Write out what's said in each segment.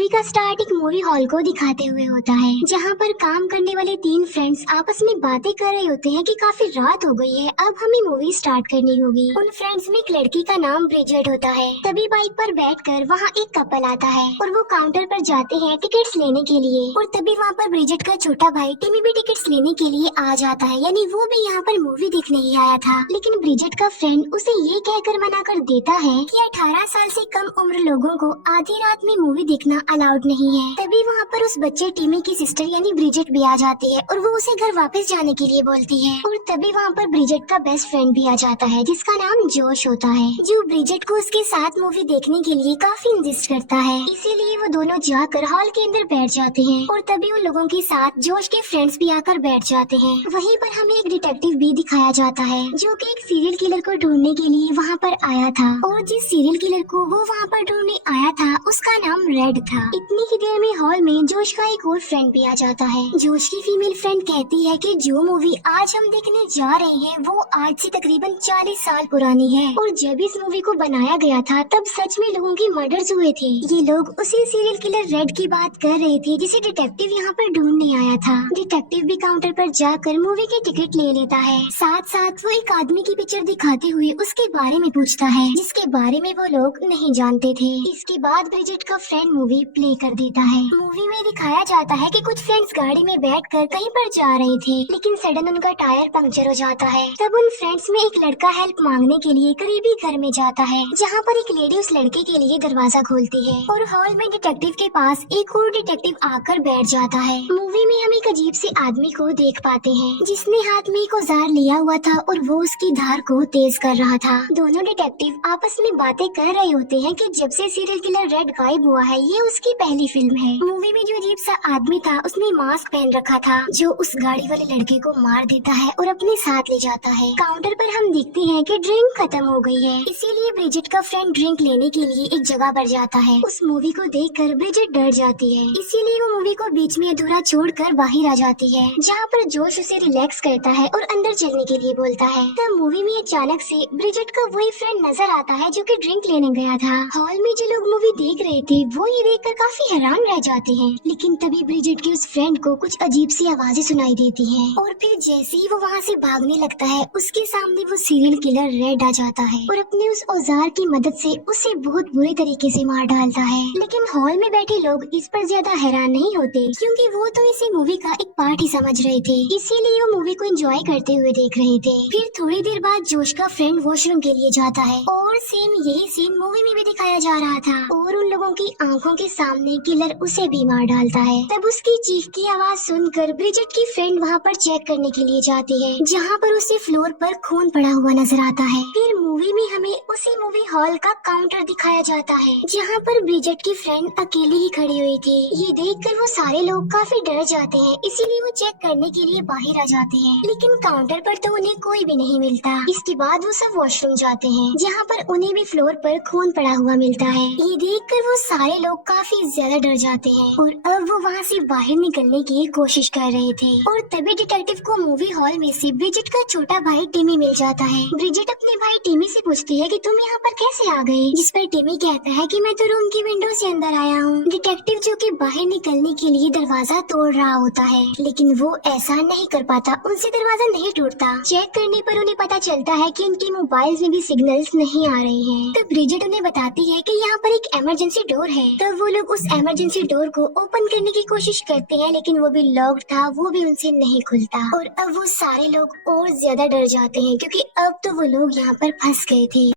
Movie का start एक movie hall को दिखाते हुए होता है, जहाँ पर काम करने वाले तीन फ्रेंड्स आपस में बातें कर रहे होते हैं कि काफी रात हो गई है, अब हमें मूवी स्टार्ट करनी होगी। उन फ्रेंड्स में एक लड़की का नाम ब्रिजेट होता है। तभी बाइक पर बैठकर वहाँ एक कपल आता है और वो काउंटर पर जाते हैं टिकट्स लेने के लिए। और तभी वहाँ पर ब्रिजेट का छोटा भाई टिमी भी टिकट्स लेने के लिए आ जाता है, यानी वो भी यहाँ पर मूवी देखने ही आया था। लेकिन ब्रिजेट का फ्रेंड उसे ये कहकर मना कर देता है कि 18 साल से कम उम्र लोगों को आधी रात में मूवी देखना अलाउड नहीं है। तभी वहाँ पर उस बच्चे टिमी की सिस्टर यानी ब्रिजेट भी आ जाती है और वो उसे घर वापस जाने के लिए बोलती है। और तभी वहाँ पर ब्रिजेट का बेस्ट फ्रेंड भी आ जाता है, जिसका नाम जोश होता है, जो ब्रिजेट को उसके साथ मूवी देखने के लिए काफी इंसिस्ट करता है। इसीलिए वो दोनों जाकर हॉल के अंदर बैठ जाते हैं और तभी उन लोगों के साथ जोश के फ्रेंड्स भी आकर बैठ जाते हैं। वहीं पर हमें एक डिटेक्टिव भी दिखाया जाता है, जो कि एक सीरियल किलर को ढूंढने के लिए वहाँ पर आया था। और जिस सीरियल किलर को वो वहाँ पर ढूंढने आया था उसका नाम रेड था। इतनी ही देर में हॉल में जोश का एक और फ्रेंड भी आ जाता है। जोश की फीमेल फ्रेंड कहती है कि जो मूवी आज हम देखने जा रहे हैं वो आज से तकरीबन 40 साल पुरानी है, और जब इस मूवी को बनाया गया था तब सच में लोगों की मर्डर्स हुए थे। ये लोग उसी सीरियल किलर रेड की बात कर रहे थे जिसे डिटेक्टिव यहाँ पर ढूंढने आया था। डिटेक्टिव भी काउंटर पर जाकर मूवी की टिकट ले लेता है। साथ साथ वो एक आदमी की पिक्चर दिखाते हुए उसके बारे में पूछता है, जिसके बारे में वो लोग नहीं जानते थे। इसके बाद ब्रिजेट का फ्रेंड मूवी प्ले कर देता है। मूवी में दिखाया जाता है कि कुछ फ्रेंड्स गाड़ी में बैठकर कहीं पर जा रहे थे, लेकिन सडन उनका टायर पंक्चर हो जाता है। तब उन फ्रेंड्स में एक लड़का हेल्प मांगने के लिए करीबी घर में जाता है, जहाँ पर एक लेडी उस लड़के के लिए दरवाजा खोलती है और हॉल में डिटेक्टिव के पास एक और डिटेक्टिव आकर बैठ जाता है। मूवी में हम एक अजीब से आदमी को देख पाते हैं, जिसने हाथ में एक औजार लिया हुआ था और वो उसकी धार को तेज कर रहा था। दोनों डिटेक्टिव आपस में बातें कर रहे होते हैं कि जब से सीरियल किलर रेड गायब हुआ है ये उसकी पहली फिल्म है। मूवी में जो अजीब सा आदमी था उसने मास्क पहन रखा था, जो उस गाड़ी वाले लड़के को मार देता है और अपने साथ ले जाता है। काउंटर पर हम देखते हैं कि ड्रिंक खत्म हो गई है, इसीलिए ब्रिजेट का फ्रेंड ड्रिंक लेने के लिए एक जगह पर जाता है। उस मूवी को देखकर ब्रिजेट डर जाती है, इसीलिए वो मूवी को बीच में अधूरा छोड़कर बाहर आ जाती है, जहाँ पर जोश उसे रिलैक्स करता है और अंदर चलने के लिए बोलता है। तब मूवी में अचानक से ब्रिजेट का वही फ्रेंड नजर आता है जो कि ड्रिंक लेने गया था। हॉल में जो लोग मूवी देख रहे थे वो ये देखकर काफी हैरान रह जाते हैं, लेकिन तभी ब्रिजेट के उस फ्रेंड को कुछ अजीब सी आवाजें सुनाई देती हैं और फिर जैसे ही वो वहाँ से भागने लगता है उसके सामने वो सीरियल किलर रेड आ जाता है और अपने उस औजार की मदद से उसे बहुत बुरे तरीके से मार डालता है। लेकिन हॉल में बैठे लोग इस पर ज्यादा हैरान नहीं होते, क्योंकि वो तो इसे मूवी का एक पार्ट ही समझ रहे थे, इसीलिए वो मूवी को एंजॉय करते हुए देख रहे थे। फिर थोड़ी देर बाद जोश का फ्रेंड वॉशरूम के लिए जाता है और सेम यही सीन मूवी में भी दिखाया जा रहा था, और उन लोगों की आंखों के सामने किलर उसे भी मार डालता है। तब उसकी चीख की आवाज सुनकर ब्रिजेट की फ्रेंड वहाँ पर चेक करने के लिए जाती है, जहाँ पर उसे फ्लोर पर खून पड़ा हुआ नजर आता है। फिर मूवी में हमें उसी मूवी हॉल का काउंटर दिखाया जाता है, जहाँ पर ब्रिजेट की फ्रेंड अकेली ही खड़ी हुई थी। ये देखकर वो सारे लोग काफी डर जाते हैं, इसीलिए वो चेक करने के लिए बाहर आ जाते हैं, लेकिन काउंटर पर तो उन्हें कोई भी नहीं मिलता। इसके बाद वो सब वॉशरूम जाते हैं, जहाँ पर उन्हें भी फ्लोर पर खून पड़ा हुआ मिलता है। ये देखकर वो सारे लोग काफी ज्यादा डर जाते हैं और अब वो वहाँ से बाहर निकलने की कोशिश कर रहे थे। और तभी डिटेक्टिव को मूवी हॉल में से ब्रिजेट का छोटा भाई टिमी मिल जाता है। ब्रिजेट अपने भाई टिमी से पूछती है कि तुम यहाँ पर कैसे आ गए, जिस पर टिमी कहता है कि मैं तो रूम की विंडो से अंदर आया हूँ। डिटेक्टिव जो कि बाहर निकलने के लिए दरवाजा तोड़ रहा होता है, लेकिन वो ऐसा नहीं कर पाता, उनसे दरवाजा नहीं टूटता। चेक करने पर उन्हें पता चलता है कि उनके मोबाइल में भी सिग्नल्स नहीं आ रहे हैं। तो ब्रिजेट उन्हें बताती है कि यहाँ पर एक इमरजेंसी डोर है। तब वो लोग उस इमरजेंसी डोर को ओपन करने की कोशिश करते हैं, लेकिन वो भी लॉक्ड था, वो भी उनसे नहीं खुलता। और अब वो सारे लोग और ज्यादा डर जाते हैं, क्योंकि अब तो वो लोग यहाँ पर फंस गए थे।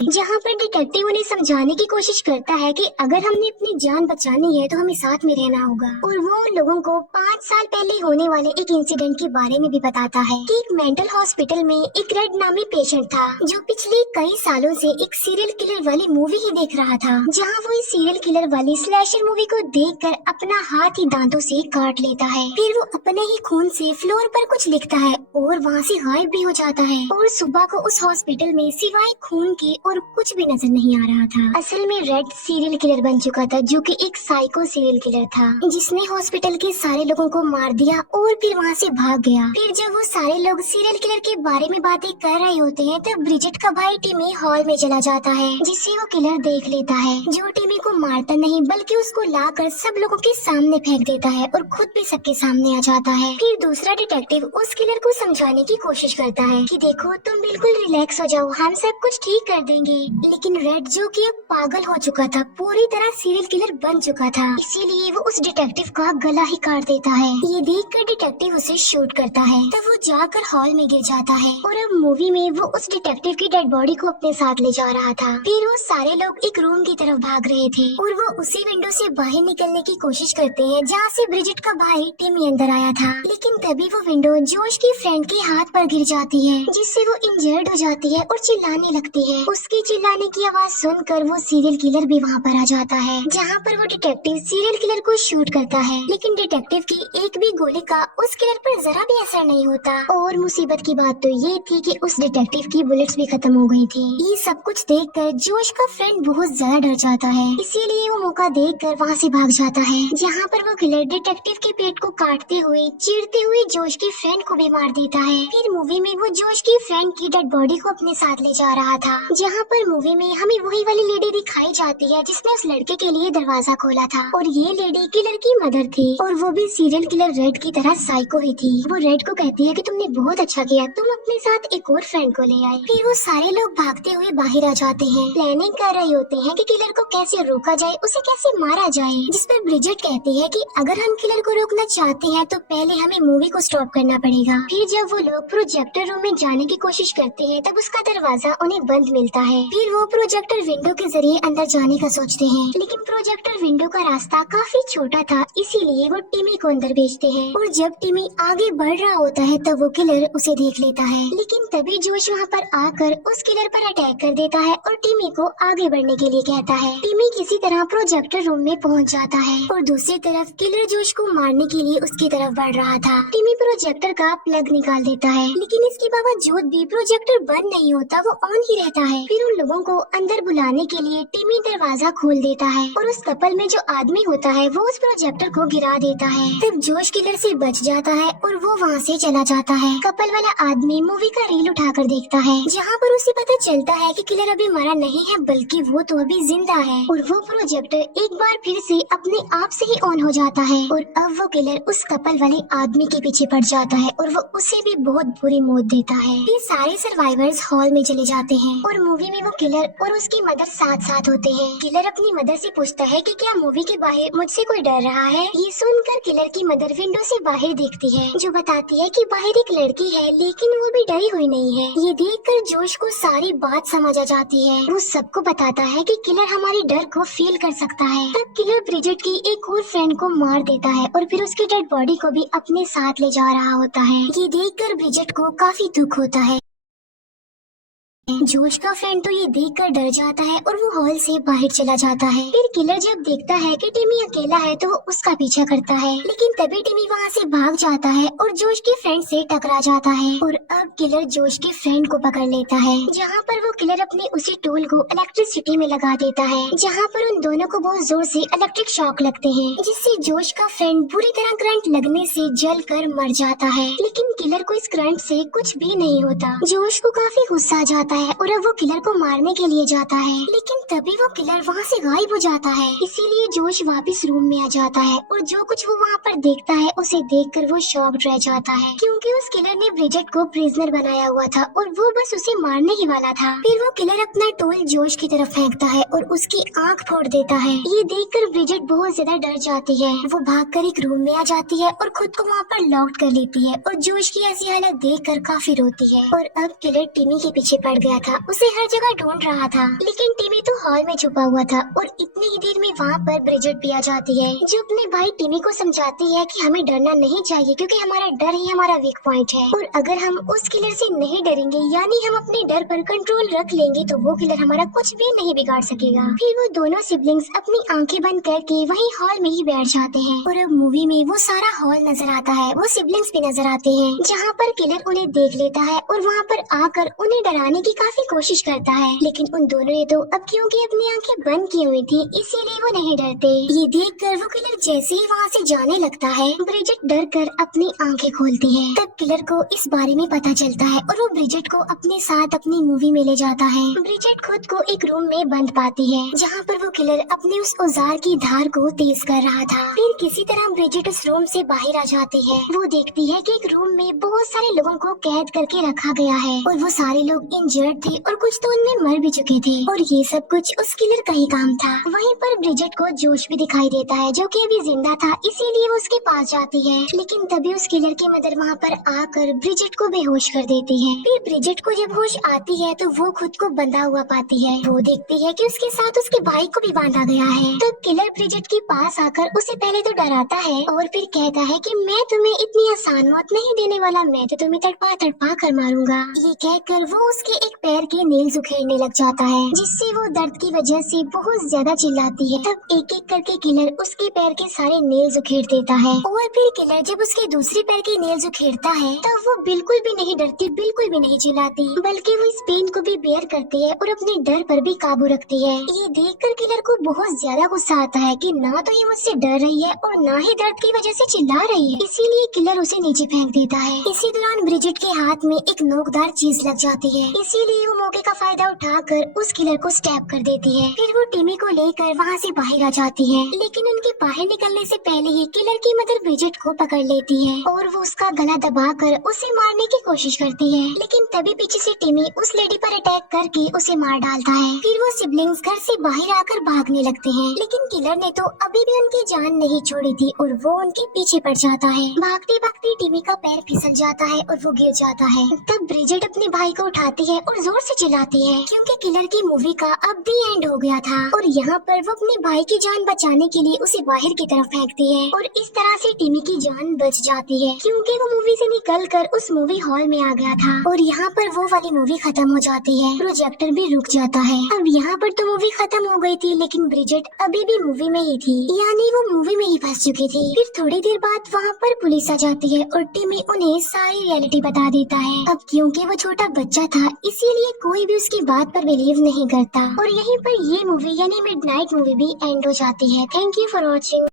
जहाँ पर डिटेक्टिव उन्हें समझाने की कोशिश करता है कि अगर हमने अपनी जान बचानी है तो हमें साथ में रहना होगा, और वो उन लोगों को 5 साल पहले होने वाले एक इंसिडेंट के बारे में भी बताता है कि एक मेंटल हॉस्पिटल में एक रेड नामी पेशेंट था, जो पिछले कई सालों से एक सीरियल किलर वाली मूवी ही देख रहा था, जहाँ वो इस सीरियल किलर वाली स्लैशर मूवी को देखकर अपना हाथ ही दांतों से काट लेता है। फिर वो अपने ही खून से फ्लोर पर कुछ लिखता है और वहाँ से गायब भी हो जाता है। और सुबह को उस हॉस्पिटल में सिवाय खून के और कुछ भी नजर नहीं आ रहा था। असल में रेड सीरियल किलर बन चुका था, जो कि एक साइको सीरियल किलर था, जिसने हॉस्पिटल के सारे लोगों को मार दिया और फिर वहाँ से भाग गया। फिर जब वो सारे लोग सीरियल किलर के बारे में बातें कर रहे होते हैं, तब ब्रिजेट का भाई टिमी हॉल में चला जाता है, जिसे वो किलर देख लेता है, जो टिमी को मारता नहीं बल्कि उसको लाकर सब लोगों के सामने फेंक देता है और खुद भी सबके सामने आ जाता है। फिर दूसरा डिटेक्टिव उस किलर को समझाने की कोशिश करता है कि देखो तुम बिल्कुल रिलैक्स हो जाओ, हम सब कुछ ठीक कर देंगे। लेकिन रेड, जो कि अब पागल हो चुका था, पूरी तरह सीरियल किलर बन चुका था, इसीलिए वो उस डिटेक्टिव का गला ही काट देता है। ये देखकर डिटेक्टिव उसे शूट करता है, तब वो जाकर हॉल में गिर जाता है और अब मूवी में वो उस डिटेक्टिव की डेड बॉडी को अपने साथ ले जा रहा था। फिर वो सारे लोग एक रूम की तरफ भाग रहे थे और वो उसी विंडो से बाहर निकलने की कोशिश करते हैं जहाँ से ब्रिजेट का भाई टिमी अंदर आया था। लेकिन तभी वो विंडो जोश की फ्रेंड के हाथ पर गिर जाती है, जिससे वो इंजर्ड हो जाती है और चिल्लाने लगती है। उसके चिल्लाने की आवाज सुनकर वो सीरियल किलर भी वहाँ पर आ जाता है, जहाँ पर वो डिटेक्टिव सीरियल किलर को शूट करता है। लेकिन डिटेक्टिव की एक भी गोली का उस किलर पर जरा भी असर नहीं होता। और मुसीबत की बात तो ये थी कि उस डिटेक्टिव की बुलेट्स भी खत्म हो गई थी। ये सब कुछ देखकर जोश का फ्रेंड बहुत ज्यादा डर जाता है, इसीलिए वो मौका देखकर वहाँ से भाग जाता है, जहाँ पर वो किलर डिटेक्टिव के पेट को काटते हुए चीरते हुए जोश की फ्रेंड को भी मार देता है। फिर मूवी में वो जोश की फ्रेंड की डेड बॉडी को अपने साथ ले जा रहा था, जहाँ पर मूवी में हमें वही वाली लेडी दिखाई जाती है जिसने उस लड़के के लिए दरवाजा खोला था, और ये लेडी किलर की मदर थी, और वो भी सीरियल किलर रेड की तरह साइको ही थी। वो रेड को कहती है कि तुमने बहुत अच्छा किया, तुम अपने साथ एक और फ्रेंड को ले आए। फिर वो सारे लोग भागते हुए बाहर आ जाते हैं, प्लानिंग कर रहे होते हैं कि किलर को कैसे रोका जाए, उसे कैसे मारा जाए, जिस पर ब्रिजेट कहती है कि अगर हम किलर को रोकना चाहते हैं तो पहले हमें मूवी को स्टॉप करना पड़ेगा। फिर जब वो लोग प्रोजेक्टर रूम में जाने की कोशिश करते हैं, तब उसका दरवाजा उन्हें बंद मिलता है। फिर वो प्रोजेक्टर विंडो के जरिए अंदर जाने का सोचते हैं, लेकिन प्रोजेक्टर विंडो का रास्ता काफी छोटा था, इसीलिए वो टिमी को अंदर भेजते हैं। और जब टिमी आगे बढ़ रहा होता है, तब वो किलर उसे देख लेता है, लेकिन तभी जोश वहाँ पर आकर उस किलर पर अटैक कर देता है और टिमी को आगे बढ़ने के लिए कहता है। टिमी किसी तरह प्रोजेक्टर रूम में पहुँच जाता है और दूसरी तरफ किलर जोश को मारने के लिए उसकी तरफ बढ़ रहा था। टिमी प्रोजेक्टर का प्लग निकाल देता है, लेकिन इसके बावजूद भी प्रोजेक्टर बंद नहीं होता, वो ऑन ही रहता है। फिर उन लोगों को अंदर बुलाने के लिए टिमी दरवाजा खोल देता है और उस कपल में जो आदमी होता है वो उस प्रोजेक्टर को गिरा देता है। तब जोश किलर से बच जाता है और वो वहाँ से चला जाता है। कपल वाला आदमी मूवी का रील उठाकर देखता है, जहाँ पर उसे पता चलता है कि किलर अभी मरा नहीं है, बल्कि वो तो अभी जिंदा है। और वो प्रोजेक्टर एक बार फिर से अपने आप से ही ऑन हो जाता है और अब वो किलर उस कपल वाले आदमी के पीछे पड़ जाता है और वो उसे भी बहुत बुरी मौत देता है। फिर सारे सर्वाइवर्स हॉल में चले जाते हैं और मूवी में वो किलर और उसकी मदर साथ साथ होते हैं। किलर अपनी मदर से पूछता है कि क्या मूवी के बाहर मुझसे कोई डर रहा है। ये सुनकर किलर की मदर विंडो से बाहर देखती है, जो बताती है कि बाहर एक लड़की है, लेकिन वो भी डरी हुई नहीं है। ये देखकर जोश को सारी बात समझ आ जाती है। वो सबको बताता है कि किलर हमारी डर को फील कर सकता है। तब किलर ब्रिजेट की एक और फ्रेंड को मार देता है और फिर उसकी डेड बॉडी को भी अपने साथ ले जा रहा होता है। ये देखकर ब्रिजेट को काफी दुख होता है। जोश का फ्रेंड तो ये देखकर डर जाता है और वो हॉल से बाहर चला जाता है। फिर किलर जब देखता है कि टिमी अकेला है तो वो उसका पीछा करता है, लेकिन तभी टिमी वहाँ से भाग जाता है और जोश के फ्रेंड से टकरा जाता है। और अब किलर जोश के फ्रेंड को पकड़ लेता है, जहाँ पर वो किलर अपने उसी टूल को इलेक्ट्रिसिटी में लगा देता है, जहाँ पर उन दोनों को बहुत जोर से इलेक्ट्रिक शॉक लगते हैं, जिससे जोश का फ्रेंड बुरी तरह करंट लगने से जल कर मर जाता है। लेकिन किलर को इस करंट से कुछ भी नहीं होता। जोश को काफी गुस्सा आ जाता है और अब वो किलर को मारने के लिए जाता है, लेकिन तभी वो किलर वहाँ से गायब हो जाता है। इसीलिए जोश वापस रूम में आ जाता है और जो कुछ वो वहाँ पर देखता है उसे देखकर वो शॉक्ड रह जाता है, क्योंकि उस किलर ने ब्रिजेट को प्रिजनर बनाया हुआ था और वो बस उसे मारने ही वाला था। फिर वो किलर अपना टूल जोश की तरफ फेंकता है और उसकी आँख फोड़ देता है। ये देखकर ब्रिजेट बहुत ज्यादा डर जाती है। वो भागकर एक रूम में आ जाती है और खुद को वहाँ पर लॉक कर लेती है और जोश की ऐसी हालत देखकर काफी रोती है। और अब किलर टिमी के पीछे पड़ गया था, उसे हर जगह ढूंढ रहा था, लेकिन टिमी तो हॉल में छुपा हुआ था। और इतनी ही देर में वहाँ पर ब्रिजेट भी आ जाती है, जो अपने भाई टिमी को समझाती है कि हमें डरना नहीं चाहिए, क्योंकि हमारा डर ही हमारा वीक पॉइंट है, और अगर हम उस किलर से नहीं डरेंगे, यानी हम अपने डर पर कंट्रोल रख लेंगे, तो वो किलर हमारा कुछ भी नहीं बिगाड़ सकेगा। फिर वो दोनों सिबलिंग्स अपनी आंखें बंद करके वही हॉल में ही बैठ जाते हैं। और अब मूवी में वो सारा हॉल नजर आता है, वो सिबलिंग्स भी नजर आते हैं, जहाँ पर किलर उन्हें देख लेता है और वहाँ पर आकर उन्हें डराने की की काफी कोशिश करता है, लेकिन उन दोनों ने तो अब क्योंकि अपनी आंखें बंद की हुई थी इसीलिए वो नहीं डरते। ये देखकर वो किलर जैसे ही वहाँ से जाने लगता है, ब्रिजेट डर कर अपनी आंखें खोलती है। तब किलर को इस बारे में पता चलता है और वो ब्रिजेट को अपने साथ अपनी मूवी में ले जाता है। ब्रिजेट खुद को एक रूम में बंद पाती है, जहाँ पर वो किलर अपने उस औजार की धार को तेज कर रहा था। फिर किसी तरह ब्रिजेट उस रूम से बाहर आ जाती है। वो देखती है कि एक रूम में बहुत सारे लोगों को कैद करके रखा गया है और वो सारे लोग इंजर्ड थे और कुछ तो उनमें मर भी चुके थे और ये सब कुछ उस किलर का ही काम था। वहीं पर ब्रिजेट को जोश भी दिखाई देता है, जो कि अभी जिंदा था, इसीलिए वो उसके पास जाती है। लेकिन तभी उस किलर की मदर वहाँ पर आकर ब्रिजेट को बेहोश कर देती है। फिर ब्रिजेट को जब होश आती है तो वो खुद को बंधा हुआ पाती है। वो देखती है कि उसके साथ उसके भाई को भी बांधा गया है। तब किलर ब्रिजेट के पास आकर उसे पहले तो डराता है और फिर कहता है कि मैं तुम्हें इतनी आसान मौत नहीं देने वाला, मैं तो तुम्हें तड़पा तड़पा कर मारूंगा। ये कहकर वो उसके एक पैर के नेल्स उखेड़ने लग जाता है, जिससे वो दर्द की वजह से बहुत ज्यादा चिल्लाती है। तब एक एक करके किलर उसके पैर के सारे नेल्स उखेड़ देता है और फिर किलर जब उसके दूसरे पैर के नेल्स उखेड़ता है तब वो बिल्कुल भी नहीं डरती, बिल्कुल भी नहीं चिल्लाती, बल्कि वो इस पेन को भी बेयर करती है और अपने डर पर भी काबू रखती है। ये देखकर किलर को बहुत ज्यादा गुस्सा आता है कि ना तो ये मुझसे डर रही है और ना ही दर्द की वजह से चिल्ला रही है, इसीलिए किलर उसे नीचे फेंक देता है। इसी दौरान ब्रिजेट के हाथ में एक नोकदार चीज लग जाती है, इसीलिए वो मौके का फायदा उठाकर उस किलर को स्टैब कर देती है। फिर वो टिमी को लेकर वहाँ से बाहर आ जाती है, लेकिन उनके बाहर निकलने से पहले ही किलर की मदर ब्रिजेट को पकड़ लेती है और वो उसका गला दबाकर उसे मारने की कोशिश करती है। लेकिन तभी पीछे से टिमी उस लेडी पर अटैक करके उसे मार डालता है। फिर वो सिबलिंग्स घर से बाहर आकर भागने लगते हैं, लेकिन किलर ने तो अभी भी उनकी जान नहीं छोड़ी थी और वो उनके पीछे पड़ जाता है। भागते भागते टिमी का पैर फिसल जाता है और वो गिर जाता है। तब ब्रिजेट अपने भाई को उठाती है और जोर से चिल्लाती है, क्योंकि किलर की मूवी का अब भी एंड हो गया था और यहाँ पर वो अपने भाई की जान बचाने के लिए उसे बाहर की तरफ फेंकती है और इस तरह से टिमी की जान बच जाती है, क्योंकि वो मूवी से निकलकर उस मूवी हॉल में आ गया था। और यहाँ पर वो वाली मूवी खत्म हो जाती है, प्रोजेक्टर भी रुक जाता है। अब यहाँ पर तो मूवी खत्म हो गई थी, लेकिन ब्रिजेट अभी भी मूवी में ही थी, यानी वो मूवी में ही फंस चुकी थी। फिर थोड़ी देर बाद वहाँ पर पुलिस आ जाती है और टिमी उन्हें सारी रियलिटी बता देता है। अब क्योंकि वो छोटा बच्चा था, इसीलिए कोई भी उसकी बात पर बिलीव नहीं करता और यहीं पर ये मूवी यानी मिडनाइट मूवी भी एंड हो जाती है। Thank you for watching.